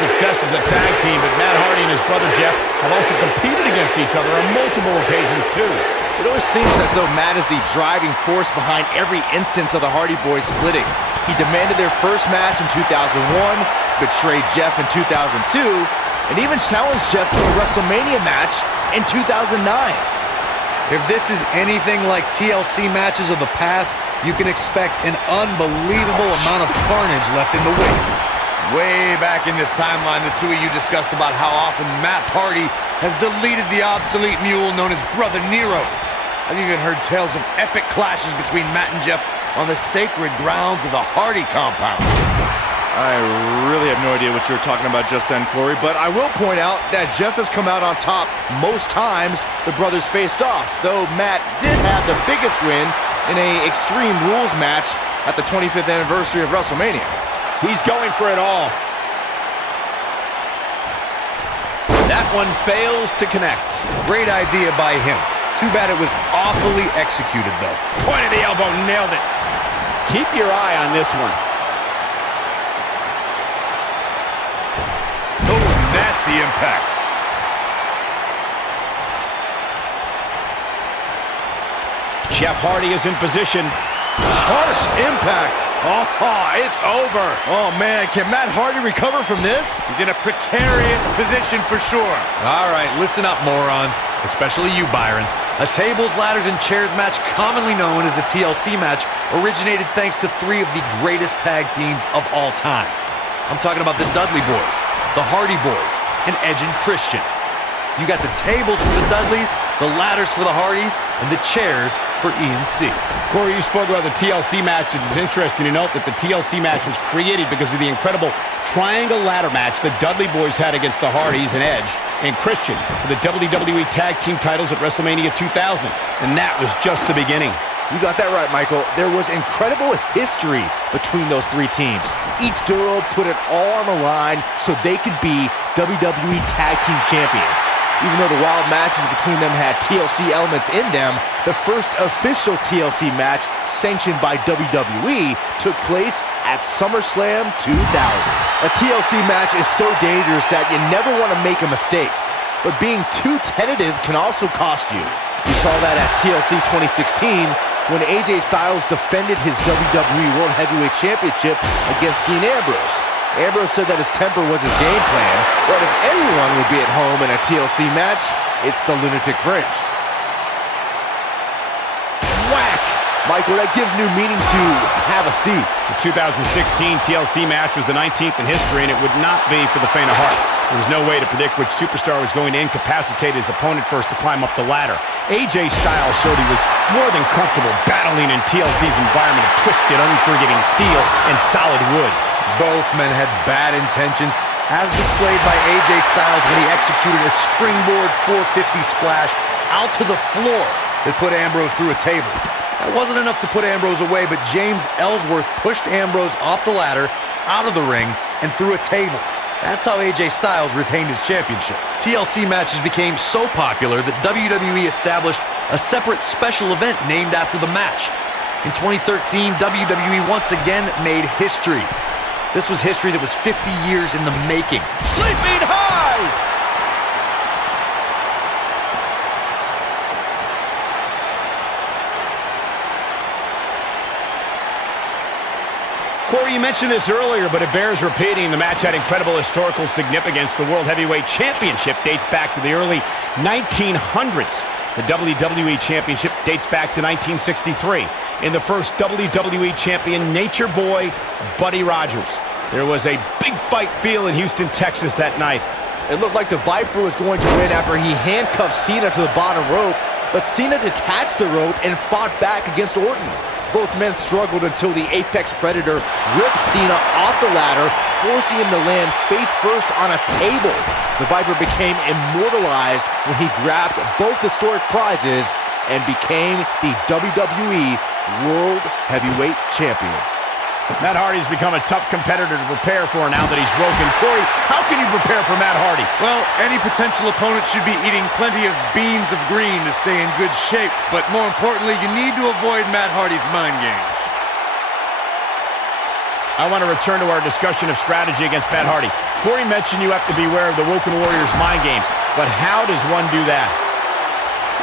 success as a tag team, but Matt Hardy and his brother Jeff have also competed against each other on multiple occasions, too. It always seems as though Matt is the driving force behind every instance of the Hardy Boys splitting. He demanded their first match in 2001, betrayed Jeff in 2002, and even challenged Jeff to a WrestleMania match in 2009. If this is anything like TLC matches of the past, you can expect an unbelievable amount of carnage left in the wake. Way back in this timeline, the two of you discussed about how often Matt Hardy has deleted the obsolete mule known as Brother Nero. I've even heard tales of epic clashes between Matt and Jeff on the sacred grounds of the Hardy compound. I really have no idea what you were talking about just then, Corey, but I will point out that Jeff has come out on top most times the brothers faced off, though Matt did have the biggest win in an Extreme Rules match at the 25th anniversary of WrestleMania. He's going for it all. That one fails to connect. Great idea by him. Too bad it was awfully executed, though. Point of the elbow, nailed it. Keep your eye on this one. Oh, nasty impact. Jeff Hardy is in position. Harsh impact. Oh, it's over. Oh, man, can Matt Hardy recover from this? He's in a precarious position for sure. All right, listen up, morons. Especially you, Byron. A tables, ladders, and chairs match, commonly known as a TLC match, originated thanks to three of the greatest tag teams of all time. I'm talking about the Dudley Boys, the Hardy Boys, and Edge and Christian. You got the tables for the Dudleys, the ladders for the Hardys, and the chairs for E&C. Corey, you spoke about the TLC match. It is interesting to note that the TLC match was created because of the incredible triangle ladder match the Dudley Boys had against the Hardys and Edge and Christian for the WWE Tag Team titles at WrestleMania 2000. And that was just the beginning. You got that right, Michael. There was incredible history between those three teams. Each duo put it all on the line so they could be WWE Tag Team Champions. Even though the wild matches between them had TLC elements in them, the first official TLC match sanctioned by WWE took place at SummerSlam 2000. A TLC match is so dangerous that you never want to make a mistake. But being too tentative can also cost you. We saw that at TLC 2016 when AJ Styles defended his WWE World Heavyweight Championship against Dean Ambrose. Ambrose said that his temper was his game plan, but if anyone would be at home in a TLC match, it's the Lunatic Fringe. Whack! Michael, that gives new meaning to have a seat. The 2016 TLC match was the 19th in history, and it would not be for the faint of heart. There was no way to predict which superstar was going to incapacitate his opponent first to climb up the ladder. AJ Styles showed he was more than comfortable battling in TLC's environment of twisted, unforgiving steel and solid wood. Both men had bad intentions, as displayed by AJ Styles when he executed a springboard 450 splash out to the floor that put Ambrose through a table. That wasn't enough to put Ambrose away, but James Ellsworth pushed Ambrose off the ladder, out of the ring, and through a table. That's how AJ Styles retained his championship. TLC matches became so popular that WWE established a separate special event named after the match. In 2013, WWE once again made history. This was history that was 50 years in the making. Leaping high! Corey, you mentioned this earlier, but it bears repeating. The match had incredible historical significance. The World Heavyweight Championship dates back to the early 1900s. The WWE Championship dates back to 1963. In the first WWE Champion, Nature Boy, Buddy Rogers. There was a big fight feel in Houston, Texas that night. It looked like the Viper was going to win after he handcuffed Cena to the bottom rope, but Cena detached the rope and fought back against Orton. Both men struggled until the Apex Predator ripped Cena off the ladder, forcing him to land face first on a table. The Viper became immortalized when he grabbed both historic prizes and became the WWE World Heavyweight Champion. Matt Hardy's become a tough competitor to prepare for now that he's broken. Corey, how can you prepare for Matt Hardy? Well, any potential opponent should be eating plenty of beans of green to stay in good shape. But more importantly, you need to avoid Matt Hardy's mind games. I want to return to our discussion of strategy against Matt Hardy. Corey mentioned you have to beware of the Woken Warriors' mind games, but how does one do that?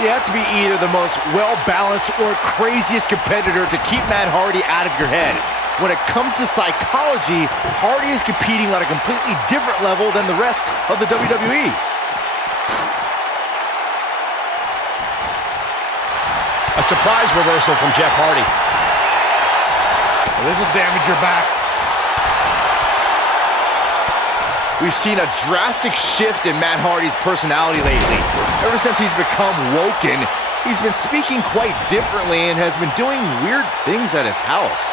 You have to be either the most well-balanced or craziest competitor to keep Matt Hardy out of your head. When it comes to psychology, Hardy is competing on a completely different level than the rest of the WWE. A surprise reversal from Jeff Hardy. This will damage your back. We've seen a drastic shift in Matt Hardy's personality lately. Ever since he's become woken, he's been speaking quite differently and has been doing weird things at his house.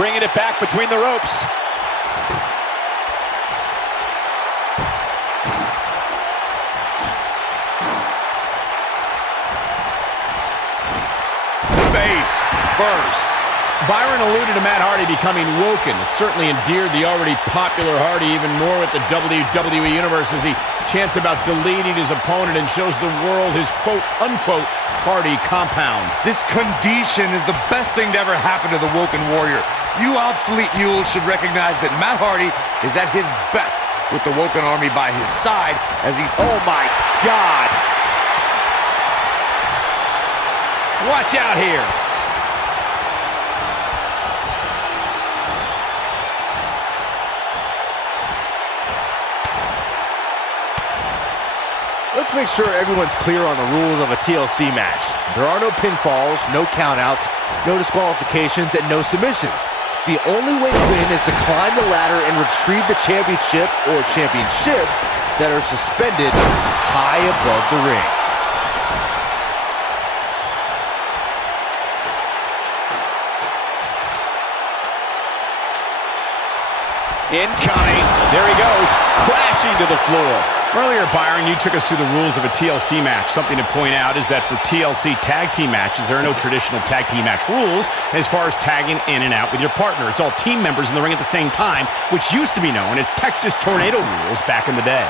Bringing it back between the ropes. Face first. Byron alluded to Matt Hardy becoming woken. It certainly endeared the already popular Hardy even more with the WWE Universe as he chants about deleting his opponent and shows the world his quote-unquote Hardy compound. This condition is the best thing to ever happen to the Woken Warrior. You obsolete mules should recognize that Matt Hardy is at his best with the Woken Army by his side as he's... Oh my God! Watch out here. Let's make sure everyone's clear on the rules of a TLC match. There are no pinfalls, no countouts, no disqualifications, and no submissions. The only way to win is to climb the ladder and retrieve the championship or championships that are suspended high above the ring. Incoming. There he goes, crashing to the floor. Earlier, Byron, you took us through the rules of a TLC match. Something to point out is that for TLC tag team matches, there are no traditional tag team match rules as far as tagging in and out with your partner. It's all team members in the ring at the same time, which used to be known as Texas Tornado rules back in the day.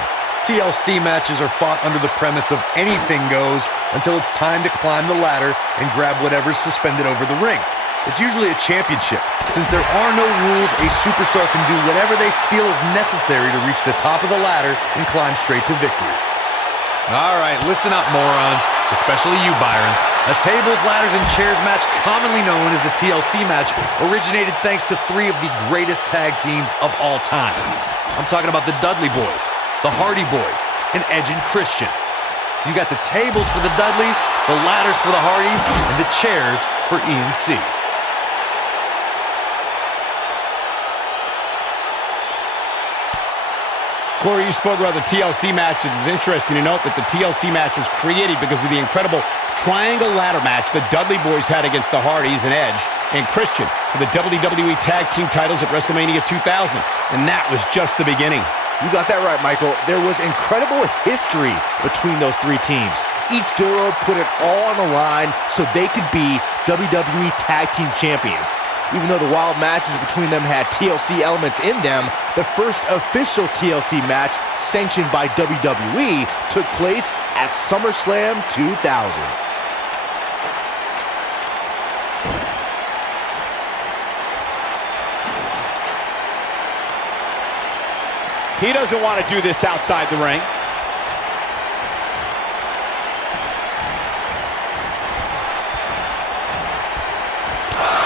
TLC matches are fought under the premise of anything goes until it's time to climb the ladder and grab whatever's suspended over the ring. It's usually a championship. Since there are no rules, a superstar can do whatever they feel is necessary to reach the top of the ladder and climb straight to victory. All right, listen up, morons, especially you, Byron. A tables, ladders, and chairs match, commonly known as a TLC match, originated thanks to three of the greatest tag teams of all time. I'm talking about the Dudley Boys, the Hardy Boys, and Edge and Christian. You got the tables for the Dudleys, the ladders for the Hardys, and the chairs for ENC. Corey, you spoke about the TLC match. It is interesting to note that the TLC match was created because of the incredible triangle ladder match the Dudley Boys had against the Hardys and Edge and Christian for the WWE Tag Team titles at WrestleMania 2000. And that was just the beginning. You got that right, Michael. There was incredible history between those three teams. Each duo put it all on the line so they could be WWE Tag Team Champions. Even though the wild matches between them had TLC elements in them, the first official TLC match sanctioned by WWE took place at SummerSlam 2000. He doesn't want to do this outside the ring.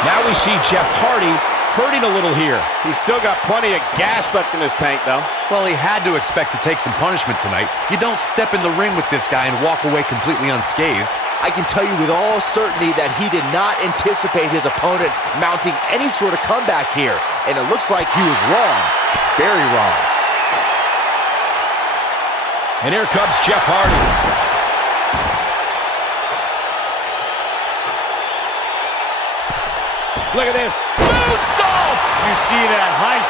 Now we see Jeff Hardy hurting a little here. He's still got plenty of gas left in his tank, though. Well, he had to expect to take some punishment tonight. You don't step in the ring with this guy and walk away completely unscathed. I can tell you with all certainty that he did not anticipate his opponent mounting any sort of comeback here. And it looks like he was wrong. Very wrong. And here comes Jeff Hardy. Look at this. Moonsault! You see that height?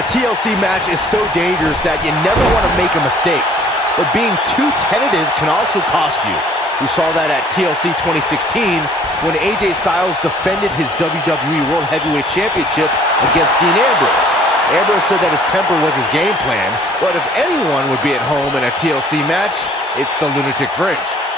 A TLC match is so dangerous that you never want to make a mistake. But being too tentative can also cost you. We saw that at TLC 2016 when AJ Styles defended his WWE World Heavyweight Championship against Dean Ambrose. Ambrose said that his temper was his game plan, but if anyone would be at home in a TLC match, It's the Lunatic Fringe.